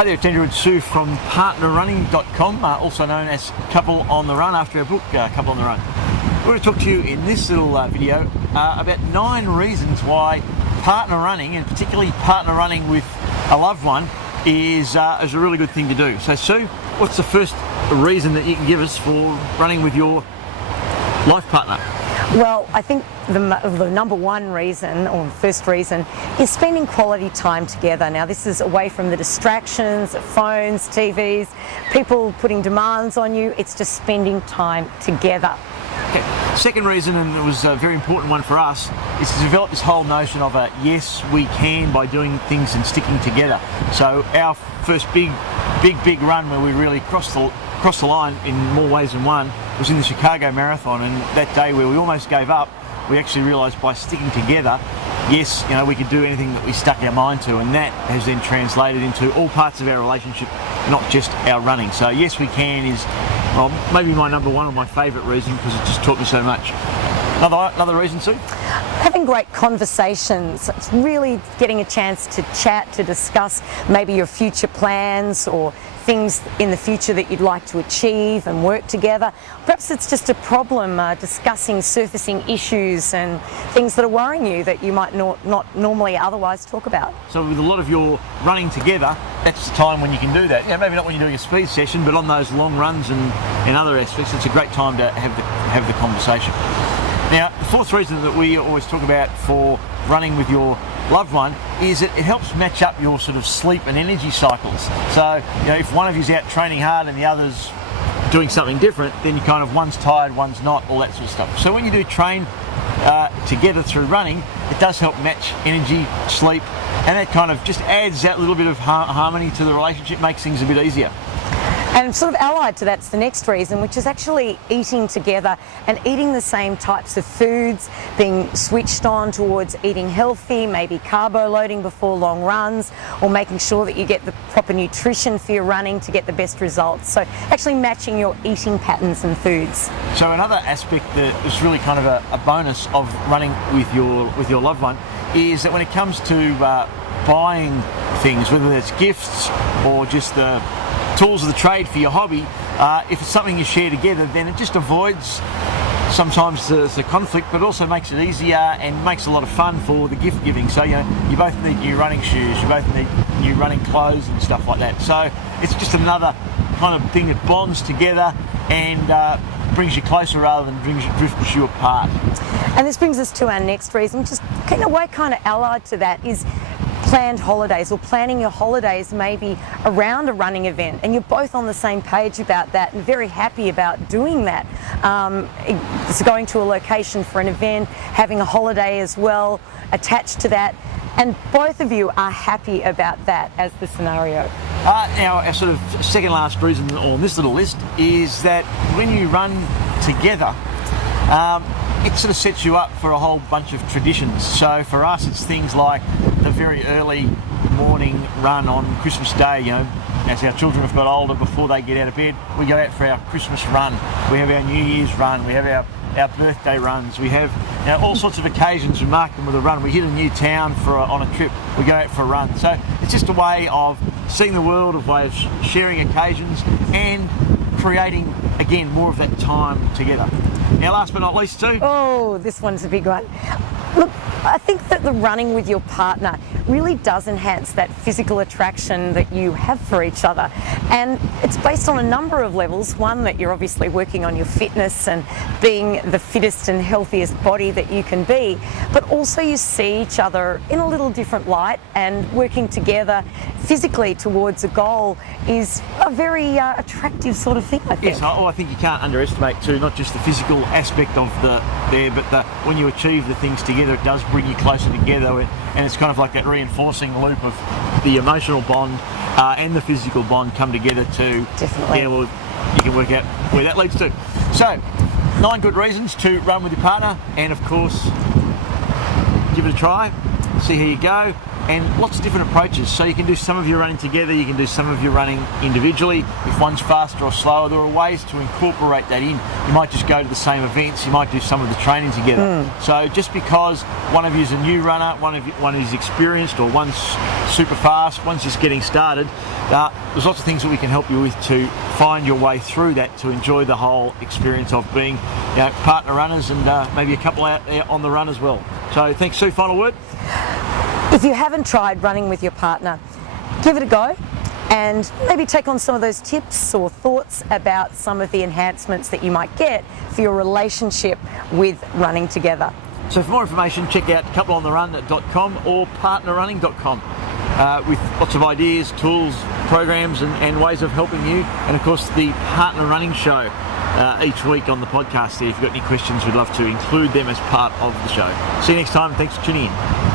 Hi there, it's Andrew and Sue from Partnerunning.com, also known as Couple on the Run, after our book, Couple on the Run. We're going to talk to you in this little video about 9 reasons why partner running, and particularly partner running with a loved one, is a really good thing to do. So Sue, what's the first reason that you can give us for running with your life partner? Well, I think the number one reason, or the first reason, is spending quality time together. Now, this is away from the distractions, phones, TVs, people putting demands on you. It's just spending time together. Okay. Second reason, and it was a very important one for us, is to develop this whole notion of a yes, we can, by doing things and sticking together. So our first big run where we really crossed the line in more ways than one was in the Chicago Marathon, and that day where we almost gave up, we actually realised by sticking together, yes, we could do anything that we stuck our mind to, and that has then translated into all parts of our relationship, not just our running. So yes, we can is, well, maybe my number one or my favourite reason, because it just taught me so much. Another reason, Sue? Having great conversations. It's really getting a chance to chat, to discuss maybe your future plans or things in the future that you'd like to achieve and work together. Perhaps it's just a problem, discussing surfacing issues and things that are worrying you that you might not normally otherwise talk about. So with a lot of your running together, that's the time when you can do that. Maybe not when you're doing a speed session, but on those long runs and other aspects, it's a great time to have the conversation. Now, the fourth reason that we always talk about for running with your loved one is that it helps match up your sort of sleep and energy cycles. So, if one of you's out training hard and the other's doing something different, then you kind of, one's tired, one's not, all that sort of stuff. So when you do train together through running, it does help match energy, sleep, and that kind of just adds that little bit of harmony to the relationship, makes things a bit easier. And sort of allied to that's the next reason, which is actually eating together and eating the same types of foods, being switched on towards eating healthy, maybe carbo loading before long runs, or making sure that you get the proper nutrition for your running to get the best results. So actually matching your eating patterns and foods. So another aspect that is really kind of a bonus of running with your loved one is that when it comes to buying things, whether it's gifts or just the tools of the trade for your hobby, if it's something you share together, then it just avoids sometimes the conflict, but also makes it easier and makes a lot of fun for the gift giving. So you both need new running shoes, you both need new running clothes and stuff like that. So it's just another kind of thing that bonds together and brings you closer rather than drifts you apart. And this brings us to our next reason, which is in a way kind of allied to that, is planned holidays, or planning your holidays maybe around a running event, and you're both on the same page about that and very happy about doing that. It's going to a location for an event, having a holiday as well attached to that, and both of you are happy about that as the scenario. Now, our sort of second last reason on this little list is that when you run together, it sort of sets you up for a whole bunch of traditions. So for us, it's things like the very early morning run on Christmas Day. As our children have got older, before they get out of bed, we go out for our Christmas run. We have our New Year's run. We have our birthday runs. We have all sorts of occasions. We mark them with a run. We hit a new town on a trip. We go out for a run. So it's just a way of seeing the world, a way of sharing occasions and creating, again, more of that time together. Now, last but not least, Sue. Oh, this one's a big one. Look, I think that the running with your partner really does enhance that physical attraction that you have for each other. And it's based on a number of levels. One, that you're obviously working on your fitness and being the fittest and healthiest body that you can be, but also you see each other in a little different light, and working together physically towards a goal is a very attractive sort of thing, I think. Yes, I think you can't underestimate too, not just the physical aspect of but when you achieve the things together, it does bring you closer together, and it's kind of like that reinforcing loop of the emotional bond and the physical bond come together to, definitely. Well, you can work out where that leads to. So, 9 good reasons to run with your partner, and of course, give it a try, see how you go, and lots of different approaches. So you can do some of your running together, you can do some of your running individually. If one's faster or slower, there are ways to incorporate that in. You might just go to the same events, you might do some of the training together. So just because one of you is a new runner, one is experienced, or one's super fast, one's just getting started, there's lots of things that we can help you with to find your way through that, to enjoy the whole experience of being partner runners, and maybe a couple out there on the run as well. So thanks, Sue. Final word? If you haven't tried running with your partner, give it a go and maybe take on some of those tips or thoughts about some of the enhancements that you might get for your relationship with running together. So for more information, check out coupleontherun.com or partnerunning.com with lots of ideas, tools, programs and ways of helping you. And of course the Partner Running Show each week on the podcast there. If you've got any questions, we'd love to include them as part of the show. See you next time. Thanks for tuning in.